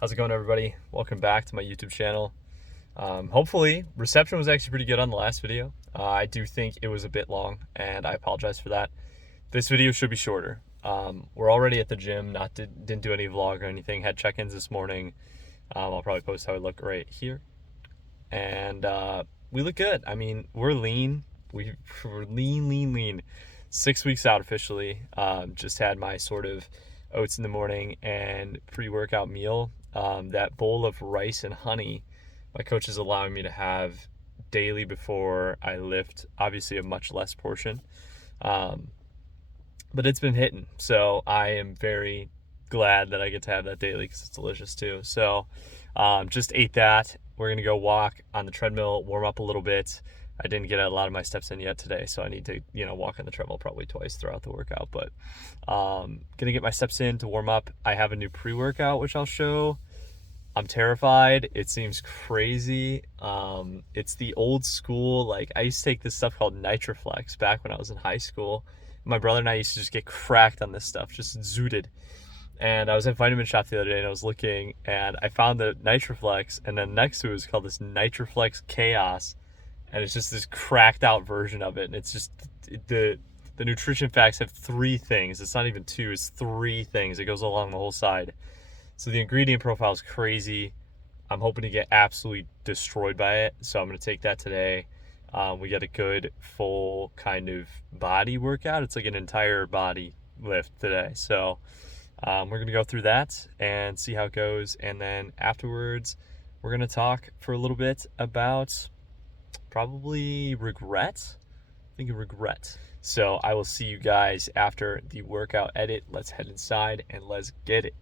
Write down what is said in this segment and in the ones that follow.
How's it going, everybody? Welcome back to my YouTube channel. Hopefully, reception was actually pretty good on the last video. I do think it was a bit long, and I apologize for that. This video should be shorter. We're already at the gym, didn't do any vlog or anything. Had check-ins this morning. I'll probably post how I look right here. And we look good. I mean, we're lean. We're lean. 6 weeks out officially. Just had my sort of oats in the morning and pre-workout meal. That bowl of rice and honey, my coach is allowing me to have daily before I lift, obviously a much less portion. But it's been hitting. So I am very glad that I get to have that daily because it's delicious too. So just ate that. We're going to go walk on the treadmill, warm up a little bit. I didn't get a lot of my steps in yet today, so I need to, walk on the treadmill probably twice throughout the workout. But gonna get my steps in to warm up. I have a new pre-workout, which I'll show. I'm terrified. It seems crazy. It's the old school, I used to take this stuff called Nitroflex back when I was in high school. My brother and I used to just get cracked on this stuff, just zooted. And I was in Vitamin Shop the other day and I was looking and I found the Nitroflex, and then next to it was called this Nitroflex Chaos. And it's just this cracked out version of it. And it's just, the nutrition facts have 3 things. It's not even 2, it's 3 things. It goes along the whole side. So the ingredient profile is crazy. I'm hoping to get absolutely destroyed by it. So I'm going to take that today. We get a good full kind of body workout. It's like an entire body lift today. So we're going to go through that and see how it goes. And then afterwards, we're going to talk for a little bit about probably regret. I think regret. So I will see you guys after the workout edit. Let's head inside and let's get it.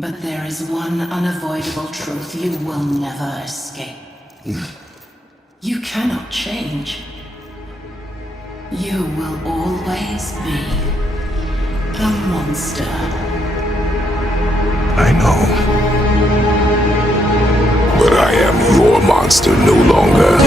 But there is one unavoidable truth you will never escape. You cannot change. You will always be a monster. I know. But I am your monster no longer.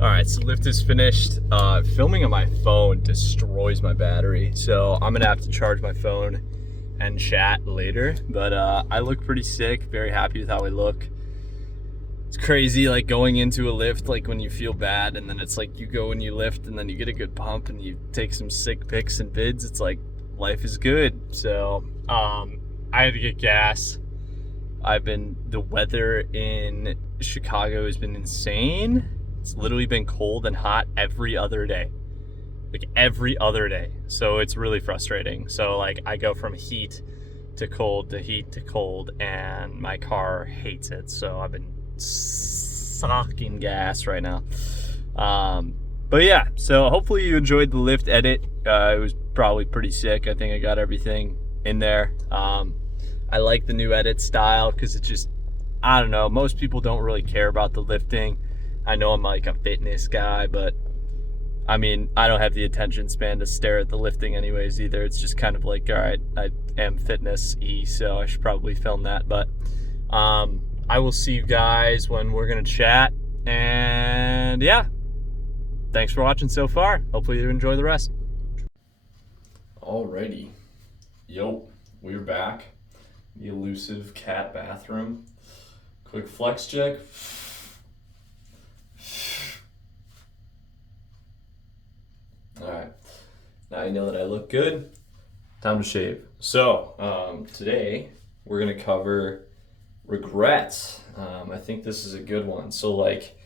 Alright, so lift is finished. Filming on my phone destroys my battery, so I'm gonna have to charge my phone and chat later. But I look pretty sick, very happy with how I look. It's crazy, like going into a lift, like when you feel bad and then it's like you go and you lift and then you get a good pump and you take some sick pics and vids. It's like life is good. So I had to get gas. The weather in Chicago has been insane. It's literally been cold and hot every other day. Like every other day. So it's really frustrating. So like I go from heat to cold to heat to cold and my car hates it. So I've been sucking gas right now. But yeah, so hopefully you enjoyed the lift edit. It was probably pretty sick. I think I got everything in there. I like the new edit style because it just, I don't know, most people don't really care about the lifting. I know I'm like a fitness guy, but I mean, I don't have the attention span to stare at the lifting anyways either. It's just kind of like, all right, I am fitness-y, so I should probably film that. But I will see you guys when we're going to chat. And yeah, thanks for watching so far. Hopefully you enjoy the rest. Alrighty. Yo, we're back. The elusive cat bathroom. Quick flex check. Alright, now you know that I look good. Time to shave. So, today we're going to cover regret. I think this is a good one. So, like,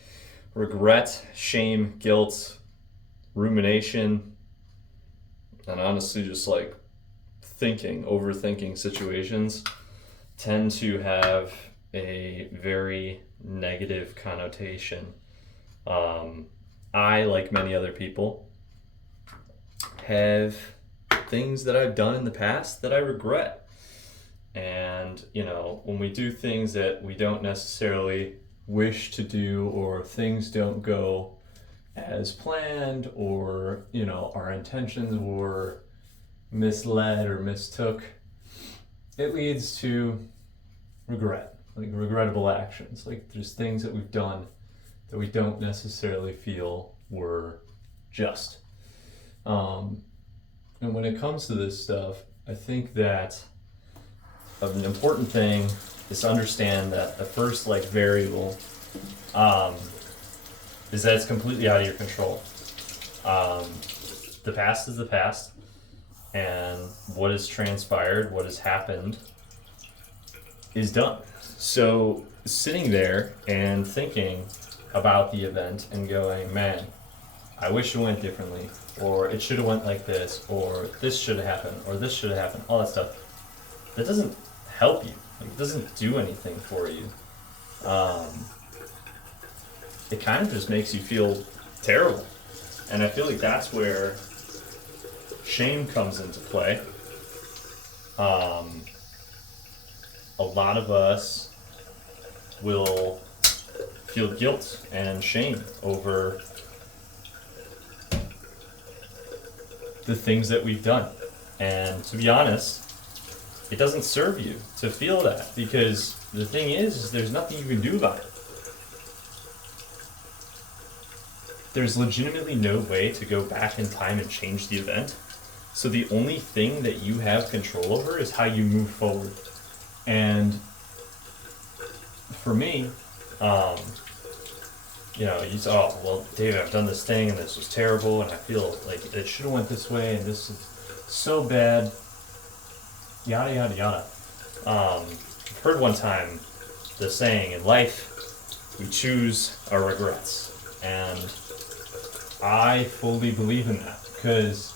regret, shame, guilt, rumination, and honestly just like overthinking situations tend to have a very negative connotation. I, like many other people, have things that I've done in the past that I regret. And, you know, when we do things that we don't necessarily wish to do, or things don't go as planned, or, you know, our intentions were misled or mistook, it leads to regret, like regrettable actions. Like there's things that we've done that we don't necessarily feel were just. And when it comes to this stuff, I think that an important thing is to understand that the first like variable is that it's completely out of your control. The past is the past, and what has transpired, what has happened, is done. So sitting there and thinking about the event and going, man, I wish it went differently, or it should have went like this, or this should have happened, or this should have happened, all that stuff, that doesn't help you. Like, it doesn't do anything for you. It kind of just makes you feel terrible. And I feel like that's where shame comes into play. A lot of us will feel guilt and shame over the things that we've done. And to be honest, it doesn't serve you to feel that, because the thing is there's nothing you can do about it. There's legitimately no way to go back in time and change the event. So the only thing that you have control over is how you move forward. And for me, you say, oh, well, David, I've done this thing and this was terrible and I feel like it should have went this way and this is so bad, yada, yada, yada. I've heard one time the saying, in life, we choose our regrets. And I fully believe in that because,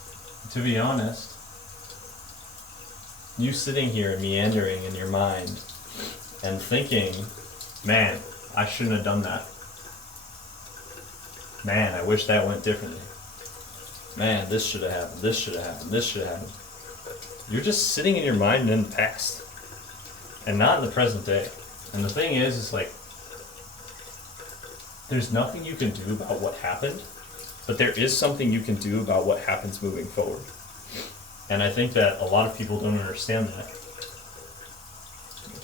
to be honest, you sitting here meandering in your mind and thinking, man, I shouldn't have done that. Man, I wish that went differently. Man, this should have happened, this should have happened, this should have happened. You're just sitting in your mind in the past and not in the present day. And the thing is like, there's nothing you can do about what happened, but there is something you can do about what happens moving forward. And I think that a lot of people don't understand that.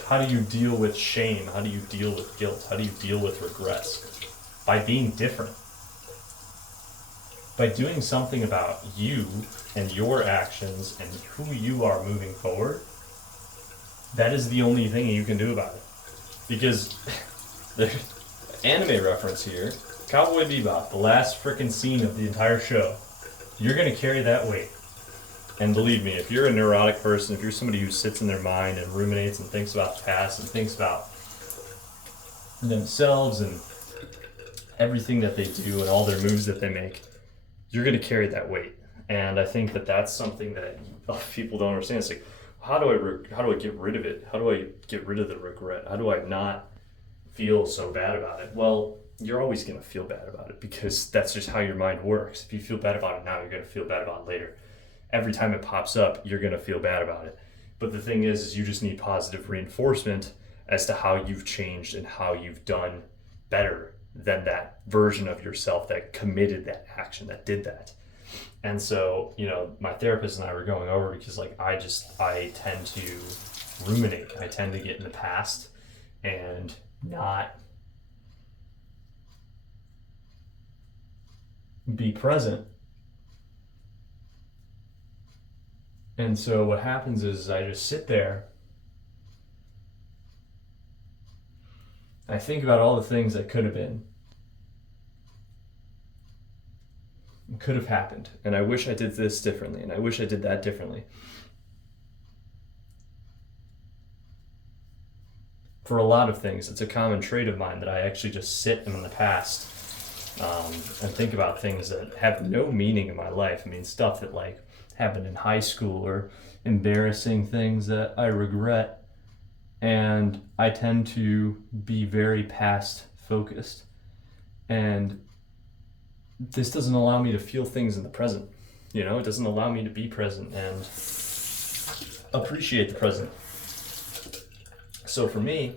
How do you deal with shame? How do you deal with guilt? How do you deal with regrets? By being different. By doing something about you and your actions and who you are moving forward. That is the only thing you can do about it. Because the anime reference here, Cowboy Bebop, the last frickin' scene of the entire show, you're gonna carry that weight. And believe me, if you're a neurotic person, if you're somebody who sits in their mind and ruminates and thinks about the past and thinks about themselves and everything that they do and all their moves that they make, you're going to carry that weight. And I think that that's something that people don't understand. It's like, how do I get rid of it? How do I get rid of the regret? How do I not feel so bad about it? Well, you're always going to feel bad about it because that's just how your mind works. If you feel bad about it now, you're going to feel bad about it later. Every time it pops up, you're going to feel bad about it. But the thing is you just need positive reinforcement as to how you've changed and how you've done better than that version of yourself that committed that action, that did that. And so, my therapist and I were going over because I tend to ruminate. I tend to get in the past and not be present. And so what happens is I just sit there. I think about all the things that could have been. Could have happened. And I wish I did this differently. And I wish I did that differently. For a lot of things, it's a common trait of mine that I actually just sit in the past and think about things that have no meaning in my life. I mean, stuff that happened in high school or embarrassing things that I regret. And I tend to be very past focused. And this doesn't allow me to feel things in the present. It doesn't allow me to be present and appreciate the present. So for me,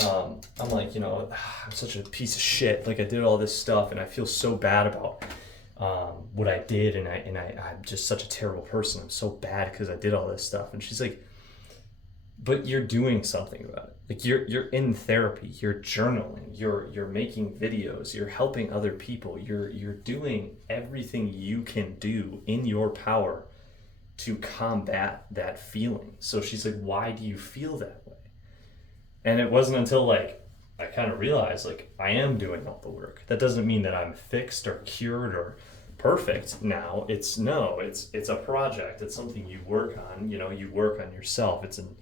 I'm like, I'm such a piece of shit. I did all this stuff and I feel so bad about what I did, and I'm just such a terrible person. I'm so bad because I did all this stuff. And she's like, but you're doing something about it. You're in therapy, you're journaling, you're making videos, you're helping other people, you're doing everything you can do in your power to combat that feeling. So she's like, why do you feel that way? And it wasn't until I kind of realized I am doing all the work. That doesn't mean that I'm fixed or cured or perfect now. It's a project. It's something you work on. You work on yourself. It's an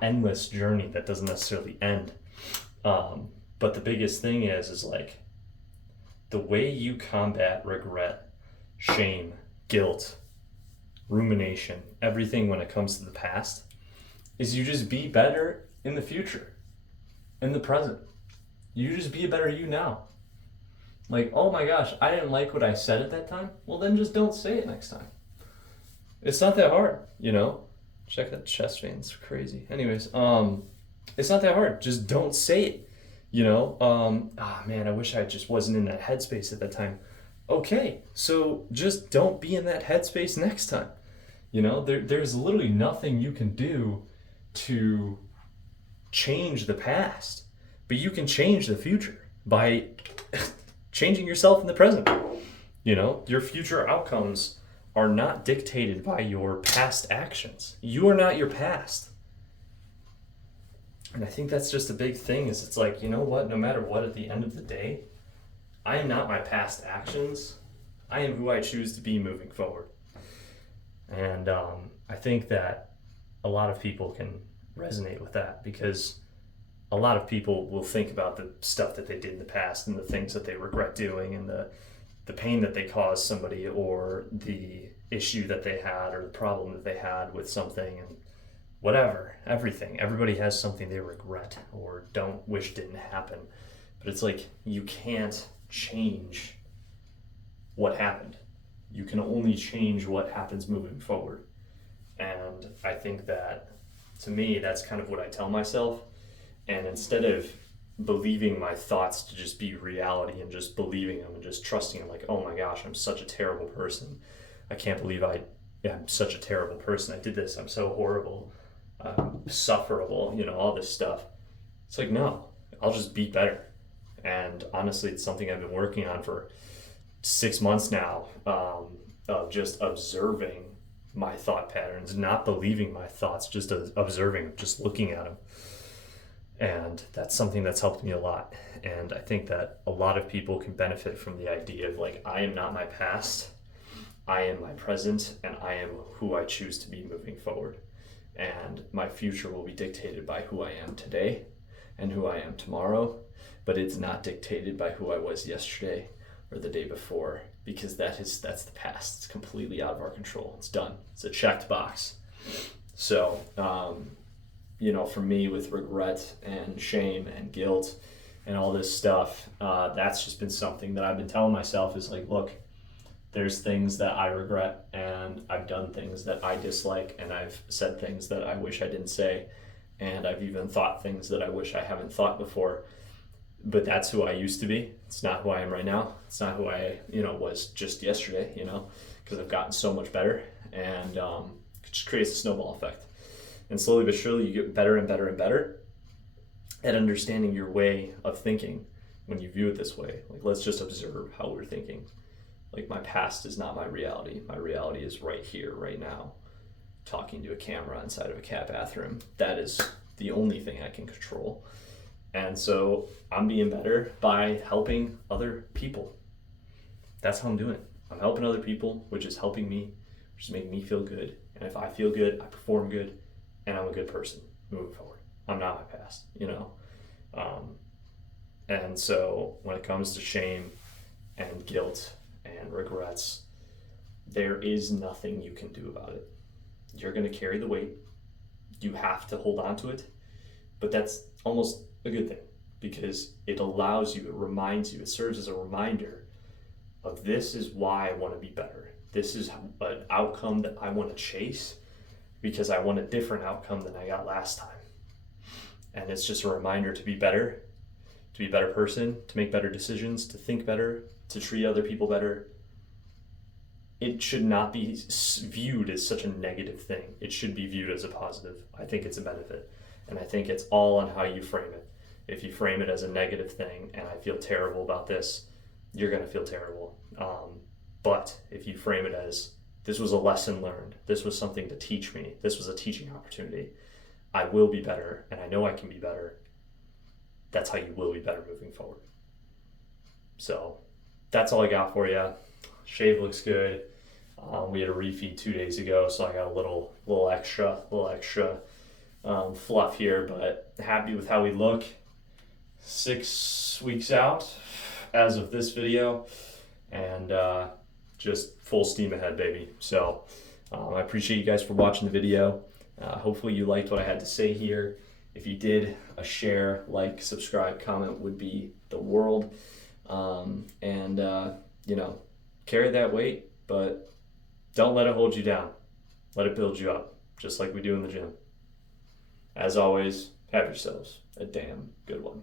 endless journey that doesn't necessarily end. But the biggest thing is the way you combat regret, shame, guilt, rumination, everything when it comes to the past, is you just be better in the future, in the present. You just be a better you now. Oh my gosh, I didn't like what I said at that time. Well, then just don't say it next time. It's not that hard, Check that chest vein, it's crazy. Anyways, it's not that hard. Just don't say it, man, I wish I just wasn't in that headspace at that time. Okay, so just don't be in that headspace next time. There's literally nothing you can do to change the past, but you can change the future by changing yourself in the present. Your future outcomes are not dictated by your past actions. You are not your past. And I think that's just a big thing, is it's no matter what, at the end of the day, I am not my past actions. I am who I choose to be moving forward. And I think that a lot of people can resonate with that, because a lot of people will think about the stuff that they did in the past and the things that they regret doing, and the pain that they caused somebody, or the issue that they had, or the problem that they had with something, and whatever, everything. Everybody has something they regret or don't wish didn't happen. But it's like, you can't change what happened. You can only change what happens moving forward. And I think that, to me, that's kind of what I tell myself. And instead of believing my thoughts to just be reality and just believing them and just trusting them, like, oh my gosh, I'm such a terrible person. I can't believe I'm such a terrible person. I did this. I'm so horrible, sufferable, all this stuff. It's like, no, I'll just be better. And honestly, it's something I've been working on for 6 months now, of just observing my thought patterns, not believing my thoughts, just observing them, just looking at them. And that's something that's helped me a lot. And I think that a lot of people can benefit from the idea of, like, I am not my past, I am my present, and I am who I choose to be moving forward. And my future will be dictated by who I am today and who I am tomorrow, but it's not dictated by who I was yesterday or the day before, because that's the past. It's completely out of our control. It's done. It's a checked box. So, for me, with regret and shame and guilt and all this stuff, that's just been something that I've been telling myself is like, look, there's things that I regret, and I've done things that I dislike, and I've said things that I wish I didn't say, and I've even thought things that I wish I haven't thought before. But that's who I used to be. It's not who I am right now. It's not who I, was just yesterday, because I've gotten so much better, and it just creates a snowball effect. And slowly but surely, you get better and better and better at understanding your way of thinking when you view it this way. Like, let's just observe how we're thinking. Like, my past is not my reality. My reality is right here, right now, talking to a camera inside of a cat bathroom. That is the only thing I can control. And so I'm being better by helping other people. That's how I'm doing it. I'm helping other people, which is helping me, which is making me feel good. And if I feel good, I perform good, and I'm a good person moving forward. I'm not my past, And so when it comes to shame and guilt and regrets, there is nothing you can do about it. You're going to carry the weight. You have to hold on to it. But that's almost a good thing, because it allows you, it reminds you, it serves as a reminder of, this is why I want to be better. This is an outcome that I want to chase, because I want a different outcome than I got last time. And it's just a reminder to be better, to be a better person, to make better decisions, to think better, to treat other people better. It should not be viewed as such a negative thing. It should be viewed as a positive. I think it's a benefit. And I think it's all on how you frame it. If you frame it as a negative thing, and I feel terrible about this, you're going to feel terrible. But if you frame it as, this was a lesson learned, this was something to teach me, this was a teaching opportunity, I will be better, and I know I can be better, that's how you will be better moving forward. So that's all I got for you. Shave looks good. We had a refeed 2 days ago, so I got a little extra fluff here, but happy with how we look. 6 weeks out as of this video, and just full steam ahead, baby. So I appreciate you guys for watching the video. Hopefully you liked what I had to say here. If you did, a share, like, subscribe, comment would be the world. Carry that weight, but don't let it hold you down. Let it build you up, just like we do in the gym. As always, have yourselves a damn good one.